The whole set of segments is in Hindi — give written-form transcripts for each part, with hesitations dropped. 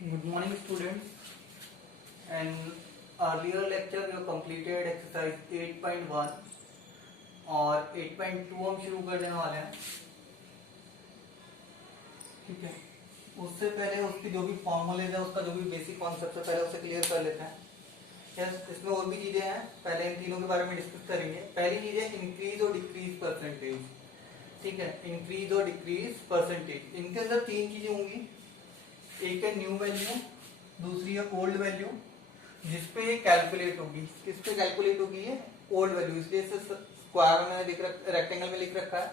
Good morning, students. And earlier lecture we have completed exercise 8.1 और 8.2 हम शुरू करने वाले हैं. ठीक है. उससे पहले उसके जो भी फॉर्मूलेज है, उसका जो भी बेसिक कॉन्सेप्ट है, पहले उसे क्लियर कर लेते हैं. यस, इसमें और भी चीजें हैं. पहले इन तीनों के बारे में डिस्कस करेंगे. पहली चीज है इंक्रीज और डिक्रीज परसेंटेज. ठीक है, इंक्रीज और डिक्रीज परसेंटेज. इनके अंदर तीन चीजें होंगी. एक है न्यू वैल्यू, दूसरी है ओल्ड वैल्यू, जिसपे ये कैलकुलेट होगी. किस पे कैलकुलेट होगी? ये ओल्ड वैल्यू, इसलिए इसे स्क्वायर में रेक्टेंगल में लिख रखा है.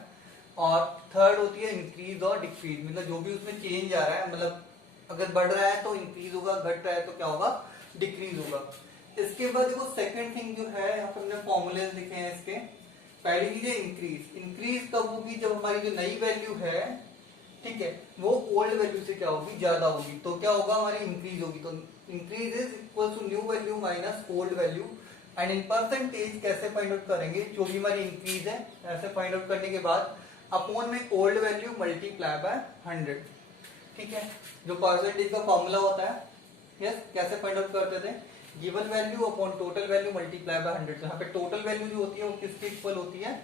और थर्ड होती है इंक्रीज और डिक्रीज, मतलब जो भी उसमें चेंज आ रहा है, मतलब अगर बढ़ रहा है तो इंक्रीज होगा, घट रहा है तो क्या होगा? डिक्रीज होगा. इसके बाद देखो सेकंड थिंग जो है, यहाँ पर हमने फॉर्मूलेज लिखे हैं इसके. पहली चीज है इंक्रीज. इंक्रीज कब होगी? जब हमारी जो नई वैल्यू है, ठीक है, वो ओल्ड वैल्यू से क्या होगी? ज्यादा होगी. तो क्या होगा? हमारी इंक्रीज होगी. तो increase is equal to new value minus old value. And in percentage कैसे फाइंड आउट करेंगे? जो भी हमारी इंक्रीज है, ऐसे फाइंड आउट करने के बाद अपॉन में ओल्ड वैल्यू मल्टीप्लाई बाय 100. ठीक है, जो परसेंटेज का फॉर्मूला होता है. यस, कैसे फाइंड आउट करते थे? Given value upon total value multiply by 100. यहाँ पे टोटल वैल्यू जो होती है वो किसके इक्वल होती है?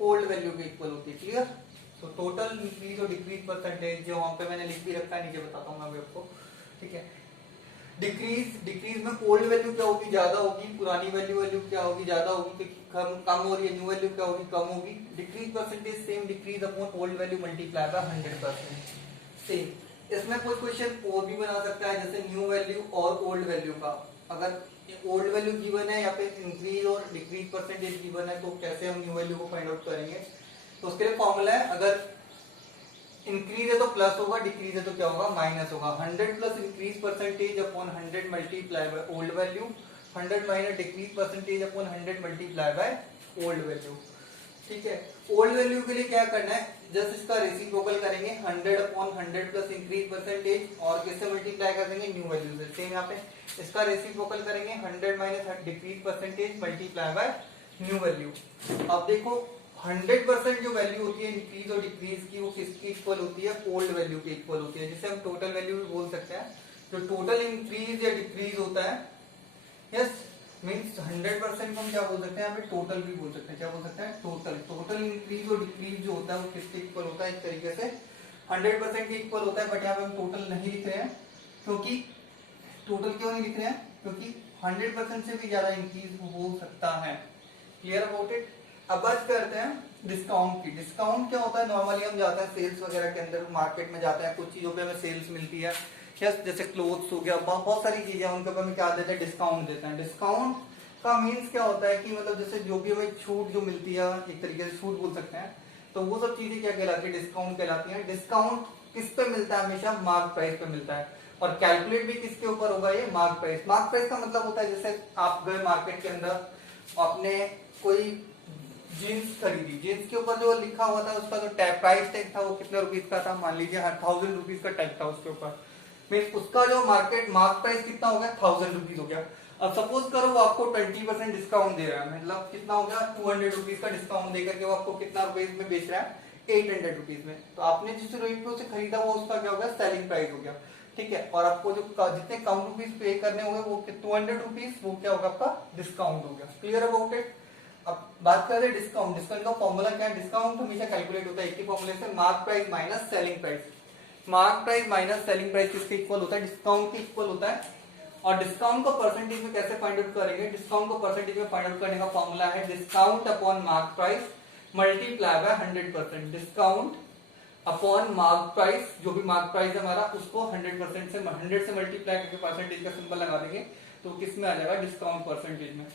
ओल्ड वैल्यू के इक्वल होती है. क्लियर? तो टोटल इंक्रीज और डिक्रीज परसेंटेज जो वहां पे मैंने लिख भी रखा है, नीचे बताता हूँ अभी आपको. ठीक है, डिक्रीज में ओल्ड वैल्यू क्या होगी? ज्यादा होगी. पुरानी वैल्यू क्या होगी? ज्यादा होगी. कम हो रही है. न्यू वैल्यू क्या होगी? कम होगी. Decrease percentage same, decrease upon old value multiply by 100%. Same. इसमें कोई क्वेश्चन और भी बना सकता है, जैसे न्यू वैल्यू और ओल्ड वैल्यू का. अगर ओल्ड वैल्यू गिवन है या फिर इंक्रीज और डिक्रीज परसेंटेज गिवन है, तो कैसे हम न्यू वैल्यू को फाइंड आउट करेंगे? तो उसके लिए फॉर्मूला है, अगर इंक्रीज है तो प्लस होगा, डिक्रीज है तो क्या होगा? माइनस होगा. 100 plus increase percentage upon 100 multiply by old value, 100 minus decrease percentage upon 100 multiply by old value. ठीक है, ओल्ड वैल्यू के लिए क्या करना है? जस्ट इसका रेसिप्रोकल करेंगे. 100 अपॉन 100 प्लस इंक्रीज परसेंटेज, और किससे मल्टीप्लाई कर देंगे? न्यू वैल्यू से. सेम यहाँ पे इसका रेसिप्रोकल करेंगे. 100 minus decrease percentage multiply by new value. अब देखो 100% जो वैल्यू होती है इंक्रीज और डिक्रीज की, वो किसकी इक्वल होती है? ओल्ड वैल्यू के इक्वल होती है, जिसे हम टोटल वैल्यू भी बोल सकते हैं. जो टोटल इंक्रीज या डिक्रीज होता है, यस, मींस 100% को हम क्या बोल सकते हैं? यहाँ पे टोटल भी बोल सकते हैं. क्या बोल सकते हैं? टोटल इंक्रीज और डिक्रीज जो होता है वो किसके इक्वल होता है? एक तरीके से 100% के इक्वल होता है. बट यहाँ पे हम टोटल नहीं लिख रहे हैं. क्योंकि टोटल क्यों नहीं लिख रहे हैं? क्योंकि 100% से भी ज्यादा इंक्रीज हो सकता है. Clear about it? अब बात करते हैं डिस्काउंट की. डिस्काउंट क्या होता है? नॉर्मली हम जाते हैं सेल्स वगैरह के अंदर, मार्केट में जाते हैं, कुछ चीजों पे हमें सेल्स मिलती है. यस, जैसे क्लोथ्स हो गया, बहुत सारी चीजें हैं, उनके ऊपर हमें क्या देते हैं? डिस्काउंट देते हैं. डिस्काउंट का मीन्स क्या होता है कि मतलब जैसे जो भी हमें छूट जो मिलती है, एक तरीके से छूट बोल सकते हैं, तो वो सब चीजें क्या कहलाती है? डिस्काउंट कहलाती है. डिस्काउंट किस पे मिलता है? हमेशा मार्क प्राइस पे मिलता है. और कैलकुलेट भी किसके ऊपर होगा? ये मार्क प्राइस. मार्क प्राइस का मतलब होता है, जैसे आप गए मार्केट के अंदर, आपने कोई जीन्स खरीदी, जीन्स के ऊपर जो लिखा हुआ था, उसका जो प्राइस टैग था वो कितने रुपीज का था? मान लीजिए 1000 रुपीज का टैग था उसके ऊपर. मीन उसका जो मार्क प्राइस कितना हो गया? 1000 रुपीज हो गया. अब सपोज करो वो आपको 20% डिस्काउंट दे रहा है, मतलब कितना हो गया? 200 रुपीज का डिस्काउंट देकर के वो आपको कितना रुपीज में बेच रहा है? 800 रुपीज में. तो आपने जिस रेट पे उसे खरीदा वो उसका क्या हो गया? सेलिंग प्राइस हो गया. ठीक है, और आपको जो जितने कम रुपीज पे करने होंगे वो 200 रुपीज, वो क्या होगा? आपका डिस्काउंट हो गया. Clear about it? अब बात कर रहे हैं डिस्काउंट. डिस्काउंट का फॉर्मूला क्या है? डिस्काउंट हमेशा कैलकुलेट होता है एक ही फॉर्मूले से, mark price minus selling price. Mark price minus selling price किसके इक्वल होता है? डिस्काउंट के इक्वल होता है. और डिस्काउंट को परसेंटेज में कैसे फाइंड आउट करेंगे? डिस्काउंट को परसेंटेज में फाइंड आउट करने का फॉर्मूला है discount upon mark price multiply by 100%. Discount upon mark price, जो भी मार्क प्राइस है हमारा, उसको 100% से 100 से मल्टीप्लाई करके परसेंटेज का सिंबल लगा देंगे, तो किस में आ जाएगा? डिस्काउंट परसेंटेज में.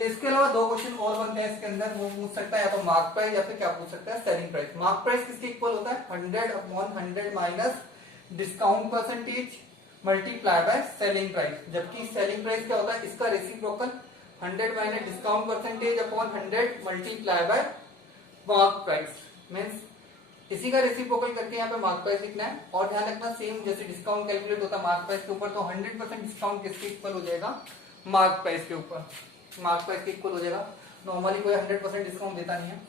इसके अलावा दो क्वेश्चन और बनते हैं इसके अंदर. वो पूछ सकता है या तो मार्क प्राइस या फिर क्या पूछ सकता है? Selling price. मार्क प्राइस किसके इक्वल होता है? 100 upon 100 minus discount percentage multiply by selling price. जबकि सेलिंग प्राइस क्या होता है? इसका reciprocal 100 minus discount percentage upon 100 multiply by mark price. Means इसी का रेसिप्रोकल करके यहाँ पे मार्क प्राइस लिखना है. और ध्यान रखना, सेम जैसे डिस्काउंट कैलकुलेट होता है मार्क प्राइस के ऊपर, तो 100% डिस्काउंट किसके इक्वल हो जाएगा? मार्क प्राइस के ऊपर. मार्क प्राइस के इक्वल हो जाएगा. नॉर्मली कोई 100% डिस्काउंट देता नहीं है.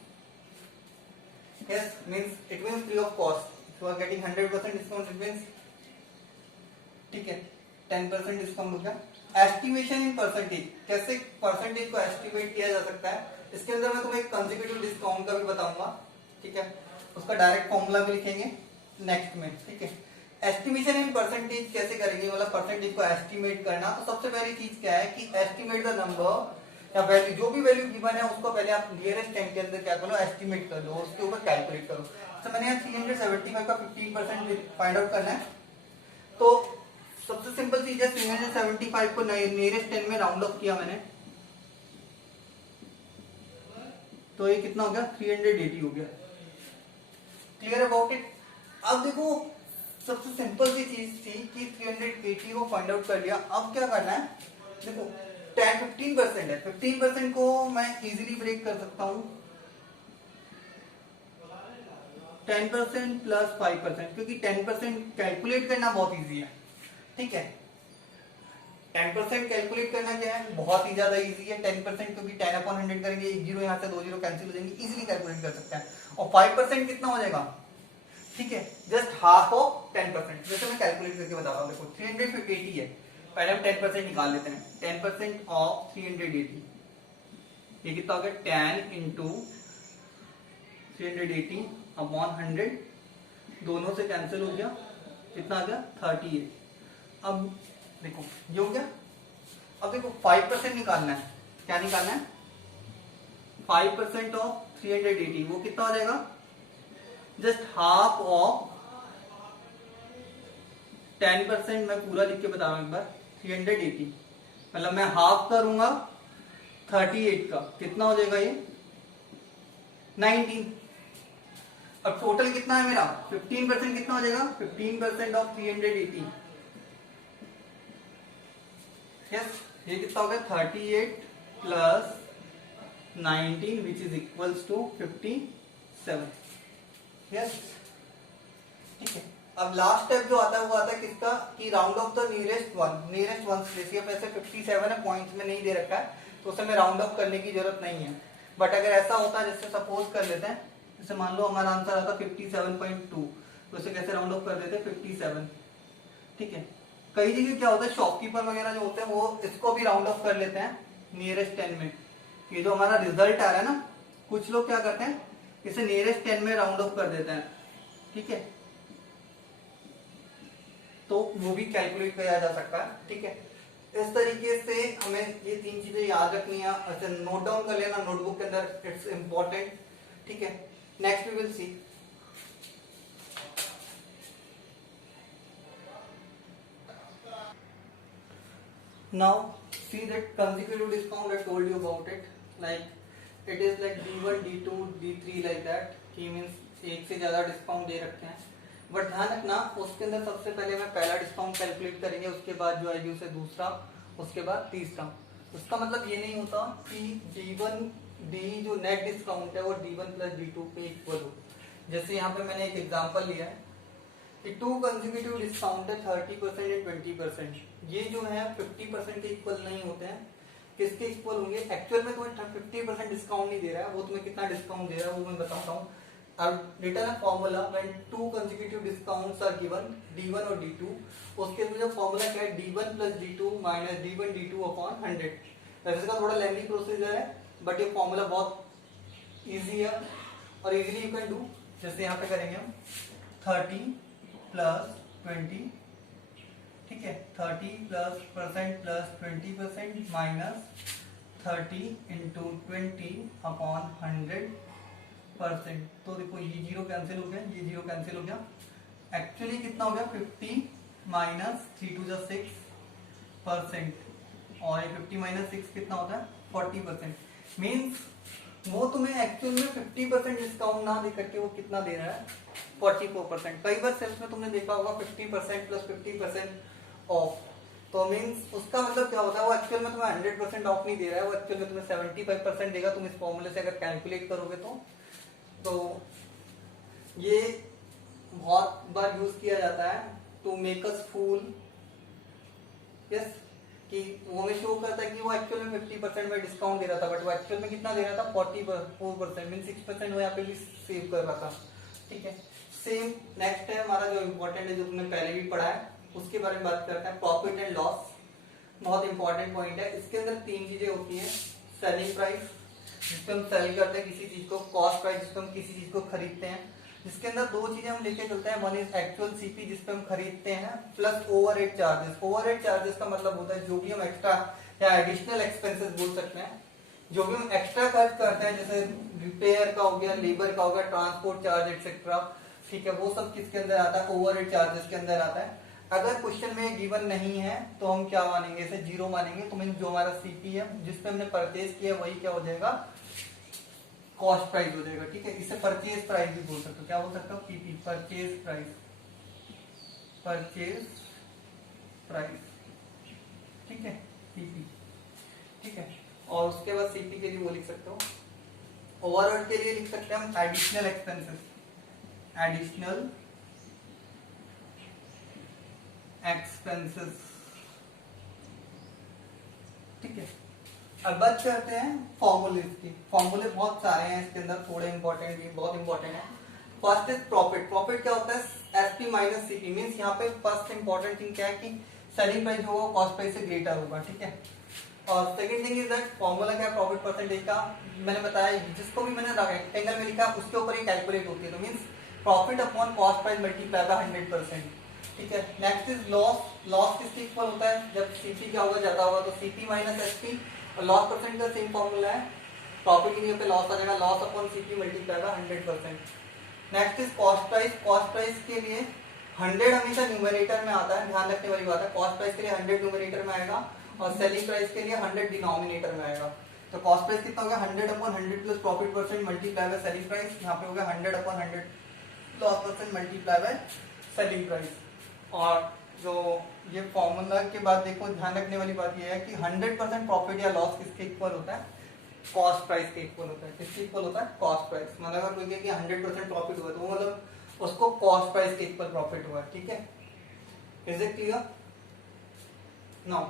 Yes, means it means free of cost. If you are getting 100% discount, it means ठीक है, 10% डिस्काउंट हो गया। एस्टिमेशन इन परसेंटेज, कैसे परसेंटेज को एस्टिमेट किया जा सकता है, इसके अंदर मैं तुम्हें एक कंसेक्यूटिव डिस्काउंट का भी बताऊंगा, ठीक है, उसका डायरेक्ट फॉर्मूला भी लिखेंगे नेक्स्ट में, ठीक है। एस्टिमेशन इन परसेंटेज कैसे करेंगे, मतलब परसेंटेज को एस्टिमेट करना, तो सबसे पहली चीज क्या है कि एस्टिमेट द नंबर या वैल्यू, जो भी वैल्यू गिवन है उसको पहले आप नियरेस्ट टाइम के अंदर क्या करो, एस्टिमेट कर लो, उसके ऊपर कैलकुलेट करो। तो मैंने यहाँ 375 का 15% फाइंड आउट करना है, तो सबसे सिंपल चीज है 375 को नियरेस्ट 10 में राउंड ऑफ किया मैंने, तो ये कितना हो गया, 380 हो गया। Clear about it. अब देखो सबसे सिंपल सी चीज थी कि 380 को फाइंड आउट कर लिया, अब क्या करना है, देखो 15% है, 15% को मैं इजीली ब्रेक कर सकता हूं 10% प्लस 5%, क्योंकि 10% कैलकुलेट करना बहुत इजी है, ठीक है। 10% कैलकुलेट करना क्या है, बहुत ही ज्यादा इजी है। 10% क्योंकि 10/100 करेंगे, एक जीरो यहाँ से 2 जीरो कैंसिल हो जाएंगे, इजीली कैलकुलेट कर सकते हैं। और 5% कितना हो जाएगा, ठीक है, जस्ट हाफ ऑफ 10%। जैसे मैं कैलकुलेट करके बताता हूँ, देखो 380 है, पहले हम 10% निकाल लेते हैं। 10% ऑफ 380 ये कितना हो गया, 10 इंटू 380 अपॉन 100, दोनों से कैंसिल हो गया, कितना आ गया 38। अब देखो ये हो गया। अब देखो 5% निकालना है, क्या निकालना है, 5% ऑफ 380 वो कितना हो जाएगा, जस्ट हाफ ऑफ 10%। मैं पूरा लिख के बता रहा हूं एक बार, 380 मतलब मैं हाफ करूंगा 38 का, कितना हो जाएगा ये 19। अब टोटल कितना है मेरा 15%, कितना हो जाएगा 15% ऑफ 380, यस ये कितना हो गया 38 plus 19 which is equals to 57, yes ठीक है। अब लास्ट स्टेप जो आता है वो आता है किसका, कि round of the nearest one. देखिए पैसे 57 है, पॉइंट्स में नहीं दे रखा है, तो उसे में राउंड ऑफ करने की जरूरत नहीं है। बट अगर ऐसा होता है, जैसे सपोज कर लेते हैं, जैसे मान लो हमारा आंसर आता 57.2, तो इसे कैसे राउंड ऑफ कर देते हैं 57, ठीक है। कई जगह क्या होता है, शॉपकीपर वगैरह जो होते हैं वो इसको भी राउंड ऑफ कर लेते हैं नियरेस्ट 10 में। ये जो हमारा रिजल्ट आ रहा है ना, कुछ लोग क्या करते हैं इसे नियरेस्ट 10 में राउंड ऑफ कर देते हैं, ठीक है, तो वो भी कैलकुलेट किया जा सकता है, ठीक है। इस तरीके से हमें ये तीन चीजें याद रखनी है, अच्छा नोट डाउन कर लेना नोटबुक के अंदर, इट्स इंपॉर्टेंट, ठीक है। Next we will see, now see that consecutive discount I told you about it, like it is like D1 D2 D3 like that, कि मीन्स एक से ज्यादा डिस्काउंट दे रखे हैं। बट ध्यान रखना उसके अंदर सबसे पहले मैं पहला डिस्काउंट कैलकुलेट करेंगे, उसके बाद जो आएगी उसे दूसरा, उसके बाद तीसरा। उसका मतलब ये नहीं होता कि D1 D जो नेट डिस्काउंट है वो D1 प्लस D2 पे इक्वल हो। जैसे यहाँ पे मैंने एक एग्जांपल लिया है कि 2 कंसेक्यूटिव डिस्काउंट है 30% एंड 20%, ये जो है 50% के इक्वल नहीं होते हैं। किसके इक्वल होंगे, एक्चुअल में तुम्हें 50% डिस्काउंट नहीं दे रहा है, वो तुम्हें कितना डिस्काउंट दे रहा है वो मैं बताता हूँ। Return a formula when 2 consecutive discounts are given D1 और D2, उसके लिए जो फॉर्मूला क्या है D1 plus D2 minus D1 D2 upon 100। वैसे का थोड़ा लेंथी प्रोसीजर है, बट ये फॉर्मूला बहुत इजी है और इजीली यू कैन डू। जैसे यहाँ पे करेंगे हम 30 प्लस 20, ठीक है, 30% प्लस 20% माइनस 30 इंटू 20 अपॉन 100%। तो देखो ये जीरो कैंसिल हो गया, ये जीरो कैंसिल हो गया। एक्चुअली कितना हो गया 50 माइनस 3 टू 6%, और ये 50 माइनस 6 कितना होता है 40%। मीन्स वो तुम्हें एक्चुअल में 50% डिस्काउंट ना दे करके वो कितना दे रहा है 44%। कई बार सेल्स में तुमने देखा होगा 50% प्लस 50% ऑफ, तो मीन्स उसका मतलब क्या होता है, वो एक्चुअल में तुम्हें 100% ऑफ नहीं दे रहा है, वो एक्चुअल में तुम्हें 75% देगा। तुम इस फॉर्मूले से अगर कैलकुलेट करोगे तो ये बहुत बार यूज किया जाता है to make us fool, yes, कि वो हमें शो करता है कि वो एक्चुअल में 50% में डिस्काउंट दे रहा था, बट वो एक्चुअल में कितना दे रहा था 44%, मीन 6% वो यहाँ पे भी सेव कर रहा था, ठीक है। सेम नेक्स्ट है हमारा जो इम्पोर्टेंट है, जो तुमने पहले भी पढ़ा है, उसके बारे में बात करते हैं। प्रॉफिट एंड लॉस बहुत इंपॉर्टेंट पॉइंट है। इसके अंदर तीन चीजें होती हैं। सेलिंग प्राइस जिसपे हम सेल करते हैं किसी चीज को, कॉस्ट प्राइस जिसपे हम किसी चीज को खरीदते हैं, जिसके अंदर दो चीजें हम लेके चलते हैं। वन इज एक्चुअल सीपी जिसपे हम खरीदते हैं, plus overhead charges. Overhead charges का मतलब होता है जो भी हम एक्स्ट्रा या एडिशनल एक्सपेंसेस बोल सकते हैं, जो भी हम एक्स्ट्रा खर्च करते हैं, जैसे रिपेयर का हो गया, लेबर का हो गया, ट्रांसपोर्ट चार्ज एक्सेट्रा, ठीक है, वो सब किसके अंदर आता है? ओवरहेड चार्जेस के अंदर आता है। अगर क्वेश्चन में गिवन नहीं है तो हम क्या मानेंगे? इसे जीरो मानेंगे। तो मीन जो हमारा सीपी है जिसपे हमने परचेज किया वही क्या हो जाएगा? कॉस्ट प्राइस हो जाएगा, ठीक है। इसे परचेज प्राइस भी बोल सकते हो। क्या बोल सकते हो? PP, purchase price, purchase price, ठीक है, पीपी, ठीक है। और उसके बाद सीपी के लिए वो लिख सकते हो। ओवरहेड के लिए लिख सकते हैं हम एडिशनल एक्सपेंसेस, एडिशनल एक्सपेंसेस, ठीक है। अब बात करते हैं फॉर्मूलेज की। फॉर्मूले बहुत सारे हैं इसके अंदर, थोड़े इंपॉर्टेंट भी, बहुत इंपॉर्टेंट है। First is profit. प्रॉफिट क्या होता है? SP minus CP. मींस यहाँ पे फर्स्ट इंपॉर्टेंट थिंग क्या है कि सेलिंग प्राइस होगा कॉस्ट प्राइस से ग्रेटर होगा, ठीक है। और second thing is that formula क्या है प्रॉफिट परसेंटेज का? मैंने बताया, जिसको भी मैंने रेक्टेंगल में लिखा उसके ऊपर ही कैलकुलेट होती है। तो means profit upon cost price multiply by 100%, ठीक है। Next is loss. लॉस किसके इक्वल होता है? जब सीपी क्या होगा? ज्यादा होगा तो सीपी माइनस एसपी। और लॉस परसेंट का सेम फॉर्मूला है, प्रॉफिट की जगह पे लॉस आ जाएगा, loss upon CP multiply by 100%। Next is cost price. Cost price के लिए 100 हमेशा न्यूमरेटर में आता है, ध्यान रखने वाली बात है। कॉस्ट प्राइस के लिए 100 न्यूमरेटर में आएगा और सेलिंग प्राइस के लिए 100 डिनोमिनेटर में आएगा। तो कॉस्ट प्राइस कितना हो गया? 100 upon 100 plus profit percent multiply by selling price. यहाँ पे हो गया 100 upon 100 loss percent multiply by selling price. और जो ये फॉर्मूला के बाद देखो, ध्यान रखने वाली बात ये है कि 100% प्रॉफिट या लॉस किसके इक्वल होता है? कॉस्ट प्राइस के इक्वल होता है। किसके इक्वल होता है? Cost price. मतलब अगर कोई कहे कि 100% प्रॉफिट हुआ तो मतलब उसको कॉस्ट प्राइस के इक्वल प्रॉफिट हुआ है, ठीक है। Is it clear? Now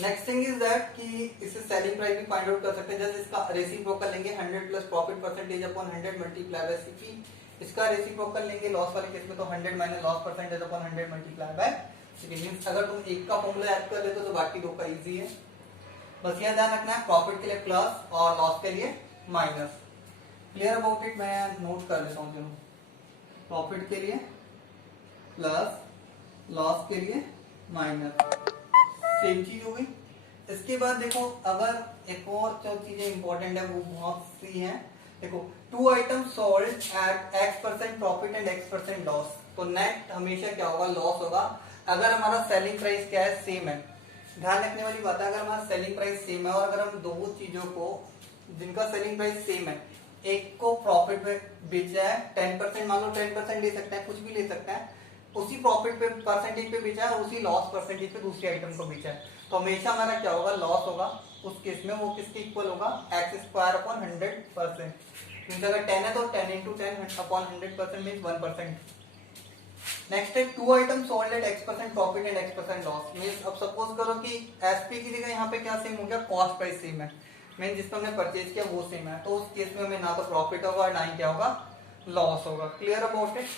next thing is that कि इसे सेलिंग प्राइस भी फाइंड आउट कर सकते हैं। जैसे इसका रेसिप्रोकल लेंगे 100 plus profit percentage upon 100 multiply by CP. इसका रेसिप्रोकल लेंगे लॉस वाले केस में तो 100 minus loss percentage upon 100 multiply by CP. Means अगर तुम एक का फॉर्मूला ऐड कर लेते हो तो बाकी दो का इजी है। बस यह ध्यान रखना है, प्रॉफिट के लिए प्लस और लॉस के लिए माइनस। Clear about it? मैं नोट कर लेता हूँ। चलो, प्रॉफिट के लिए प्लस, लॉस के लिए माइनस, सेम चीज हो गई। इसके बाद देखो, अगर एक और जो चीजें इंपॉर्टेंट है वो बहुत सी हैं। देखो, 2 item sold at X% profit and X% loss. तो नेट हमेशा क्या होगा? लॉस होगा। अगर हमारा सेलिंग प्राइस क्या है? सेम है। ध्यान रखने वाली बात है, अगर हमारा सेलिंग प्राइस सेम है और अगर हम दो चीजों को जिनका सेलिंग प्राइस सेम है, एक को प्रॉफिट पे बेचा है 10%, मान लो 10% ले सकते हैं, कुछ भी ले सकते हैं, उसी प्रॉफिट पे परसेंटेज पे बेचा है और उसी लॉस परसेंटेज पे दूसरी आइटम को बेचा है, तो हमेशा हमारा क्या होगा? लॉस होगा। उस केस में वो किसके इक्वल होगा? x² upon 100%। मींस अगर 10 है तो 10 इंटू 10 अपॉन 100% मींस 1%। नेक्स्ट है 2 item sold at X% profit and X% loss. Means अब सपोज करो कि एसपी की जगह यहाँ पे क्या सेम हो गया? कॉस्ट प्राइस सेम है, मींस जिसको हमने परचेज किया वो सेम है, तो उस केस में हमें ना तो प्रॉफिट होगा ना ही क्या होगा? लॉस होगा। Clear about it?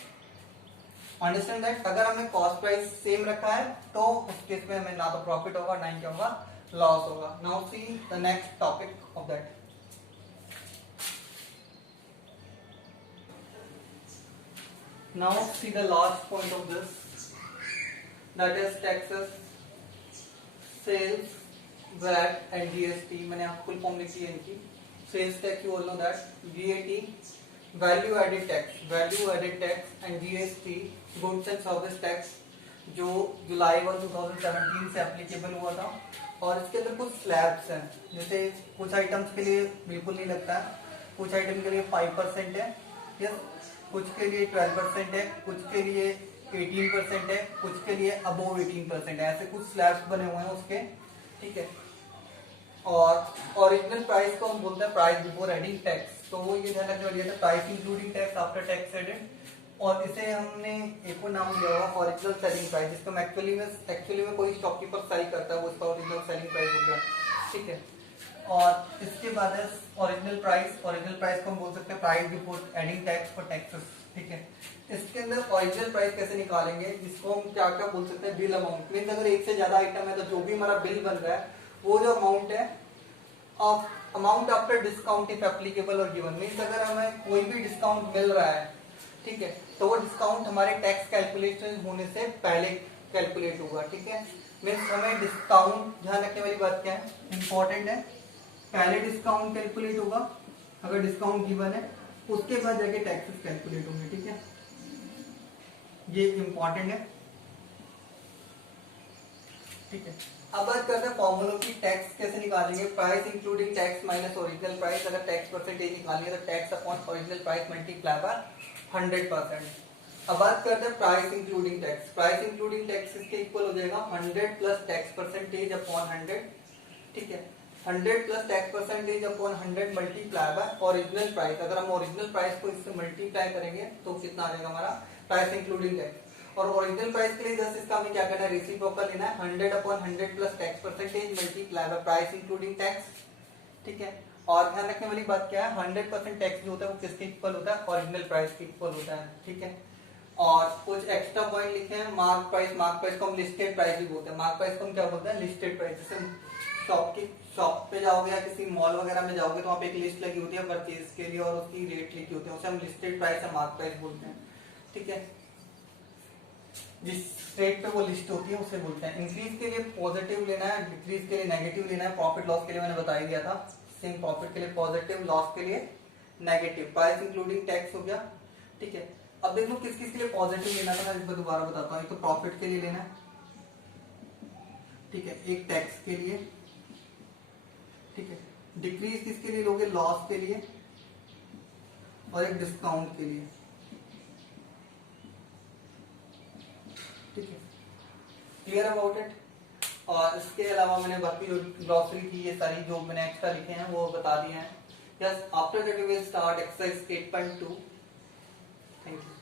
Understand that? अगर हमने कॉस्ट प्राइस सेम रखा है तो उस केस में हमें ना तो प्रॉफिट होगा ना ही क्या होगा? लॉस होगा। Now see the next topic of that. Now see the last point of this, that is taxes, sales, VAT and GST. मैंने आपको फुल फॉर्म लिखी है इनकी। Sales tax you all know that, VAT, value added tax and GST, goods and service tax, जो जुलाई 1, 2017 से एप्लीकेबल हुआ था। और इसके अंदर कुछ स्लैब्स हैं, जैसे कुछ आइटम्स के लिए बिल्कुल नहीं लगता है, कुछ आइटम के लिए 5% है, यस, कुछ के लिए 12% है, कुछ के लिए 18% है, कुछ के लिए अबोव 18% है। ऐसे कुछ स्लैब्स बने हुए हैं उसके, ठीक है। और ओरिजिनल प्राइस को हम बोलते हैं प्राइस बिफोर एडिंग टैक्स। तो वो ये ध्यान रखने वाली है, price including tax after tax added. और इसे हमने एक और नाम दिया हुआ ओरिजिनल सेलिंग प्राइस, जिसको एक्चुअली में कोई शॉपकीपर सेल करता है वो इसका ओरिजिनल सेलिंग प्राइस हो गया, ठीक है। और इसके बाद है ओरिजिनल प्राइस को हम बोल सकते हैं price before adding tax for taxes, ठीक है। इसके अंदर ओरिजिनल प्राइस कैसे निकालेंगे, जिसको हम क्या क्या बोल सकते हैं, बिल अमाउंट। मीन्स अगर एक से ज्यादा आइटम है तो जो भी हमारा बिल बन रहा है वो जो अमाउंट है of amount after discount if applicable और गिवन। मीन्स अगर हमें कोई भी डिस्काउंट मिल रहा है, ठीक है, तो वो डिस्काउंट हमारे टैक्स कैलकुलेशन होने से पहले कैलकुलेट होगा। ठीक है, मीन्स हमें डिस्काउंट, ध्यान रखने वाली बात क्या है, इंपॉर्टेंट है, पहले डिस्काउंट कैलकुलेट होगा अगर डिस्काउंट गिवन है, उसके बाद जाके टैक्सेस कैलकुलेट होंगे। ठीक है, ये इंपॉर्टेंट है। ठीक है, अब बात करते हैं फॉर्मूलों की। टैक्स कैसे निकालेंगे, price including tax minus original price. अगर टैक्स परसेंटेज निकालनी है तो tax upon original price multiply by 100%। अब बात करते हैं price including tax. Price including tax इसके इक्वल हो जाएगा 100 प्लस टैक्स परसेंटेज अपॉन 100। ठीक है, 100 plus tax percentage upon 100 multiply by original price. अगर हम ओरिजिनल प्राइस को इससे मल्टीप्लाई करेंगे तो कितना आ जाएगा हमारा प्राइस इंक्लूडिंग टैक्स। और ओरिजिनल प्राइस के लिए जस्ट इसका हमें क्या करना है, रेसिप्रोकल लेना है, 100 upon 100 plus tax percentage multiply by price including tax. ठीक है, और ध्यान रखने वाली बात क्या है, 100% टैक्स जो होता है वो किसके इक्वल होता है, ओरिजिनल प्राइस के इक्वल होता है। ठीक है, और कुछ एक्स्ट्रा पॉइंट लिखे हैं, मार्क प्राइस। मार्क प्राइस को हम लिस्टेड प्राइस भी बोलते हैं। मार्क प्राइस को हम क्या बोलते हैं, लिस्टेड प्राइस। जैसे शॉप पे जाओगे या किसी मॉल वगैरह में जाओगे तो वहाँ पे एक लिस्ट लगी होती है परचेज के लिए और उसकी रेट लिखी होती है, उसे हम लिस्टेड प्राइस या मार्क प्राइस बोलते हैं। ठीक है, जिस रेट पे वो लिस्ट होती है उसे बोलते हैं। इंक्रीज के लिए पॉजिटिव लेना है, डिक्रीज के लिए नेगेटिव लेना है। प्रॉफिट लॉस के लिए मैंने बता ही दिया था, सेम प्रॉफिट के लिए पॉजिटिव, लॉस के लिए नेगेटिव। प्राइस इंक्लूडिंग टैक्स हो गया। ठीक है, अब देखो किस किस के लिए पॉजिटिव लेना था, मैं इसको दोबारा बताता हूँ। एक तो प्रॉफिट के लिए लेना है, ठीक है, एक टैक्स के लिए, ठीक है, डिक्रीज किसके लिए लोगे, लॉस के लिए, और एक डिस्काउंट के लिए। ठीक है, क्लियर अबाउट इट। और इसके अलावा मैंने बाकी जो ग्लॉसरी की ये सारी जो मैंने एक्स्ट्रा लिखे हैं वो बता दिए हैं। Yes, after that we will start exercise 8.2। Thank you.